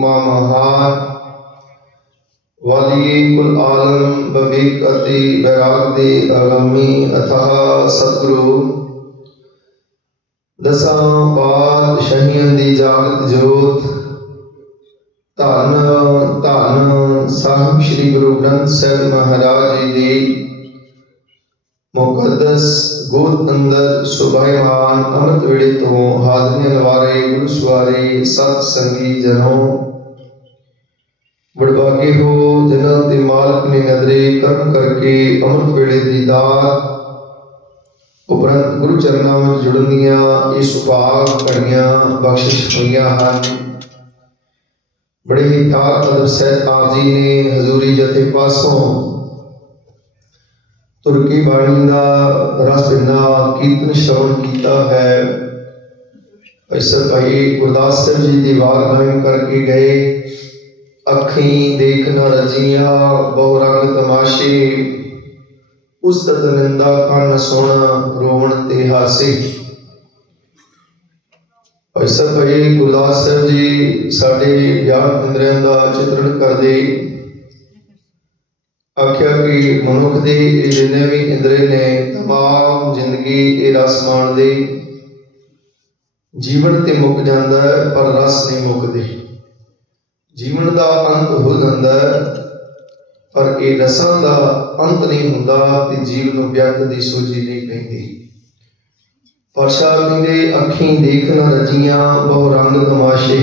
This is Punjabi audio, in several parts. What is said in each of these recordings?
ਹੁਕਮਾ ਮਹਾਨ। ਵਾਲੀ ਕੁਲ ਆਲਮ ਬਵੇਕ ਅਤੀ ਬੈਰਾਗ ਦੇ ਅਗੰਮੀ ਅਥਾ ਸਤਿਗੁਰੂ। ਦਸਾਂ ਪਾਤਸ਼ਾਹੀਆਂ ਦੀ ਜਾਗਤ ਜੋਤ। ਧੰਨ ਧੰਨ ਸਾਹਿਬ ਸ੍ਰੀ ਗੁਰੂ ਗ੍ਰੰਥ ਸਾਹਿਬ ਮਹਾਰਾਜ ਜੀ ਦੀ ਮੁਕੱਦਸ ਗੋਦ ਅੰਦਰ ਸੁਭਾਇਮਾਨ ਅੰਮ੍ਰਿਤ ਵੇਲੇ ਤੋਂ ਹਾਜ਼ਰੀਆਂ ਲਵਾਰੇ ਗੁਰੂ ਸਵਾਰੇ ਸਤ ਸੰਗੀ ਜਨੋ ਬੜਵਾਗੇ ਹੋ, ਜਿਨ੍ਹਾਂ ਦੇ ਮਾਲਕ ਨੇ ਨਜ਼ਰੇ ਕਰਮ ਕਰਕੇ ਅੰਮ੍ਰਿਤ ਵੇਲੇ ਦੀ ਦਾਤ ਉਪਰੰਤ ਗੁਰੂ ਚਰਨਾਂ ਵਿੱਚ ਜੁੜਨ ਦੀਆਂ ਇਹ ਸੁਭਾਗ ਘੜੀਆਂ ਬਖਸ਼ਿਸ਼ ਹੋਈਆਂ ਹਨ। ਬੜੇ ਹੀ ਪਿਆਰ ਅਦਬ ਸਹਿਤ ਆਪ ਜੀ ਨੇ ਹਜ਼ੂਰੀ ਜਥੇ ਪਾਸੋਂ ਤੁਰਕੀ ਬਾਣੀ ਦਾ ਰਸ ਇੰਨਾ ਕੀਰਤਨ ਸ਼ਰਵਣ ਕੀਤਾ ਹੈ। ਇਸ ਭਾਈ ਗੁਰਦਾਸ ਸਾਹਿਬ ਜੀ ਦੀ ਵਾਰ ਨਾਮ ਕਰਕੇ ਗਏ। ਅੱਖੀਂ ਦੇਖ ਨ ਰਜੀਆਂ ਬਹੁ ਰੰਗ ਤਮਾਸ਼ੇ ਉਸਤਤ ਨਿੰਦਾ ਕੰਨ ਸੋਣਾ ਰੋਵਣ ਤੇ ਹਾਸੇ। ਐਸਾ ਭਾਈ ਗੁਰਦਾਸ ਸਾਹਿਬ ਜੀ ਸਾਡੇ ਗਿਆਨ ਇੰਦਰੀਆਂ ਦਾ ਚਿਤਰਣ ਕਰਦੇ। ਆਖਿਆ ਕਿ ਮਨੁੱਖ ਦੇ ਜਿੰਨੇ ਵੀ ਇੰਦਰੇ ਨੇ ਤਮਾਮ ਜ਼ਿੰਦਗੀ ਇਹ ਰਸ ਮਾਣਦੇ। ਜੀਵਨ ਤੇ ਮੁੱਕ ਜਾਂਦਾ ਹੈ, ਪਰ ਰਸ ਨਹੀਂ ਮੁੱਕਦੇ। ਜੀਵਨ ਦਾ ਅੰਤ ਹੋ ਜਾਂਦਾ ਹੈ, ਪਰ ਇਹ ਰਸਾਂ ਦਾ ਅੰਤ ਨਹੀਂ ਹੁੰਦਾ ਤੇ ਜੀਵ ਨੂੰ ਵਿਅਕਤ ਦੀ ਸੋਝੀ ਨਹੀਂ ਪੈਂਦੀ। ਪਰਸ਼ਾ ਕਹਿੰਦੇ ਅੱਖੀਂ ਦੇਖ ਨ ਰਜੀਆਂ ਬਹੁ ਰੰਗ ਤਮਾਸ਼ੇ।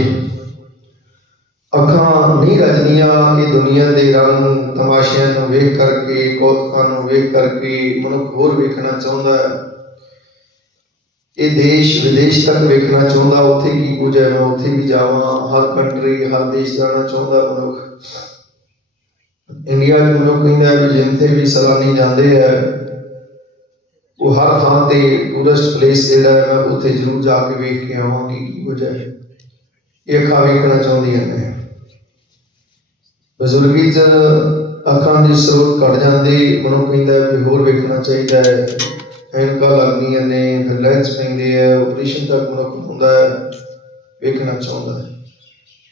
ਅੱਖਾਂ ਨਹੀਂ ਰਜਦੀਆਂ ਇਹ ਦੁਨੀਆ ਦੇ ਰੰਗ ਤਮਾਸ਼ਿਆਂ ਨੂੰ ਵੇਖ ਕਰਕੇ ਕੌਤਕਾਂ ਨੂੰ ਵੇਖ ਕਰਕੇ ਮਨੁੱਖ ਹੋਰ ਵੇਖਣਾ ਚਾਹੁੰਦਾ ਹੈ। ਇਹ ਦੇਸ਼ ਵਿਦੇਸ਼ ਤੱਕ ਵੇਖਣਾ ਚਾਹੁੰਦਾ, ਉੱਥੇ ਕੀ ਕੁਝ ਹੈ, ਮੈਂ ਉੱਥੇ ਵੀ ਜਾਵਾਂ, ਹਰ ਕੰਟਰੀ ਹਰ ਦੇਸ਼ ਜਾਣਾ ਚਾਹੁੰਦਾ ਮਨੁੱਖ। ਇੰਡੀਆ ਦੇ ਮਨੁੱਖ ਕਹਿੰਦਾ ਵੀ ਜਿੱਥੇ ਵੀ ਸੈਲਾਨੀ ਜਾਂਦੇ ਹੈ ਉਹ ਹਰ ਥਾਂ ਤੇ ਟੂਰਿਸਟ ਪਲੇਸ ਜਿਹੜਾ ਹੈ, ਮੈਂ ਉੱਥੇ ਜ਼ਰੂਰ ਜਾ ਕੇ ਵੇਖ ਕੇ ਆਵਾਂ ਕਿ ਕੀ ਕੁਝ ਹੈ। ਇਹ ਅੱਖਾਂ ਵੇਖਣਾ ਚਾਹੁੰਦੀਆਂ ਨੇ। ਬਜ਼ੁਰਗੀ ਚ ਅੱਖਾਂ ਦੀ ਸਰੋਤ ਘਟ ਜਾਂਦੀ, ਮਨੁੱਖ ਕਹਿੰਦਾ ਵੀ ਹੋਰ ਵੇਖਣਾ ਚਾਹੀਦਾ ਹੈ। ਐਨਕਾਂ ਲੱਗਦੀਆਂ ਨੇ ਫਿਰ ਲੈਂਸ ਪੈਂਦੇ ਆ ਆਪਰੇਸ਼ਨ ਤੱਕ ਮਨੁੱਖ ਹੁੰਦਾ ਹੈ, ਵੇਖਣਾ ਚਾਹੁੰਦਾ ਹੈ।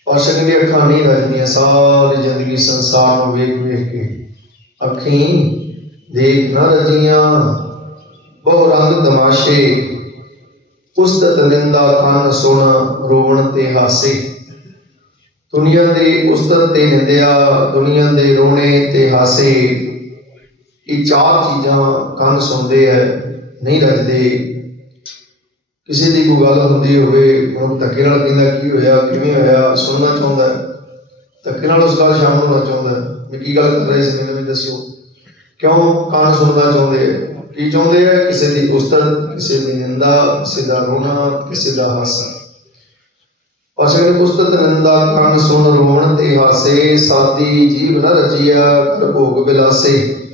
ਪਰ ਸ਼ਕਲ ਦੀ ਅੱਖਾਂ ਨਹੀਂ ਰਜਦੀਆਂ ਸਾਰੀ ਜ਼ਿੰਦਗੀ ਸੰਸਾਰ ਨੂੰ ਵੇਖ ਵੇਖ ਕੇ। ਅੱਖੀਂ ਦੇਖ ਨਾ ਰਜੀਆਂ ਬਹੁ ਰੰਗ ਤਮਾਸ਼ੇ, ਉਸ ਨਿੰਦਾ ਕੰਨ ਸੁਣ ਰੋਣ ਤੇ ਹਾਸੇ। ਦੁਨੀਆ ਦੇ ਉਸਤਤ ਤੇ ਨਿੰਦਿਆ, ਦੁਨੀਆ ਦੇ ਰੋਣੇ ਤੇ ਹਾਸੇ। ਇਹ ਚਾਰ ਚੀਜ਼ਾਂ ਕੰਨ ਸੁਣਦੇ ਐ ਨਹੀਂ ਰਜਦੇ। ਕਿਸੇ ਦੀ ਕੋਈ ਗੱਲ ਹੁੰਦੀ ਹੋਵੇ ਉਹ ਧੱਕੇ ਨਾਲ ਕਹਿੰਦਾ ਕੀ ਹੋਇਆ, ਕਿਵੇਂ ਹੋਇਆ, ਸੁਣਨਾ ਚਾਹੁੰਦਾ ਧੱਕੇ ਨਾਲ ਉਸ ਗੱਲ ਸ਼ਾਮਲ ਹੋਣਾ ਚਾਹੁੰਦਾ ਵੀ ਕੀ ਗੱਲ ਕਰ ਰਹੇ ਸੀ, ਮੈਨੂੰ ਵੀ ਦੱਸਿਓ। ਕਿਉਂ ਕੰਨ ਸੁਣਨਾ ਚਾਹੁੰਦੇ ਕੀ ਚਾਹੁੰਦੇ ਆ ਕਿਸੇ ਦੀ ਉਸਤਤ ਕਿਸੇ ਦੀ ਨਿੰਦਾ, ਕਿਸੇ ਦਾ ਰੋਣਾ, ਕਿਸੇ ਦਾ ਹਾਸਾ। ਅਸਲ ਉਸਤਤ ਨਿੰਦਾ, ਕੰਨ ਸੁਣ, ਰੋਣ ਤੇ ਹਾਸੇ, ਸਾਦੀ ਜੀਵ ਨ ਰਚਿਆ ਕਰ ਭੋਗ ਬਿਲਾਸੇ।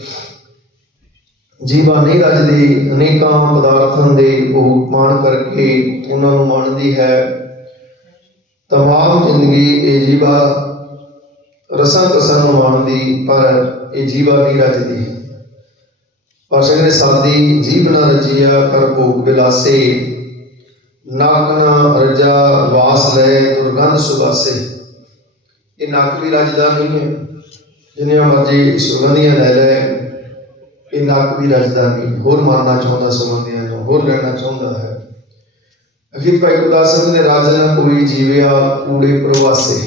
ਜੀਵਾ ਨਹੀਂ ਰਜਦੀ, ਅਨੇਕਾਂ ਪਦਾਰਥਾਂ ਦੇ ਭੋਗ ਮਾਣ ਕਰਕੇ ਉਹਨਾਂ ਨੂੰ ਮੰਨਦੀ ਹੈ। ਤਮਾਮ ਜ਼ਿੰਦਗੀ ਇਹ ਜੀਵਾ ਰਸਾਂ ਕਸਾਂ ਨੂੰ ਮੰਨਦੀ ਪਰ ਇਹ ਜੀਵਾ ਨਹੀਂ ਰਜਦੀ। ਪਰ ਕਹਿੰਦੇ, ਸਾਦੀ ਜੀਵ ਨਾ ਰਜਿਆ ਕਰ ਭੋਗ ਬਿਲਾਸੇ। ਨਾਕ ਨਾ ਰਜਾ ਵਾਸ ਲੈ ਦੁਰਗੰਧ ਸੁਬਾਸੇ ਇਹ ਨਾਕ ਵੀ ਰਜਦਾ ਨਹੀਂ ਹੈ। ਜਿੰਨੀਆਂ ਮਰਜ਼ੀ ਸੁਗੰਧੀਆਂ ਲੈ ਲੈ ਇਹ ਨੱਕ ਵੀ ਰਜਦਾ ਨਹੀਂ ਹੋਰ ਮਾਰਨਾ ਚਾਹੁੰਦਾ ਸੁਗੰਧੀਆਂ ਨੂੰ ਹੋਰ ਲੈਣਾ ਚਾਹੁੰਦਾ ਹੈ। ਅਖੀਰ ਭਾਈ ਗੁਰਦਾਸ ਸਿੰਘ ਨੇ ਰਾਜ ਨਾ ਕੋਈ ਜੀਵਿਆ ਕੂੜੇ ਪ੍ਰਵਾਸੇ।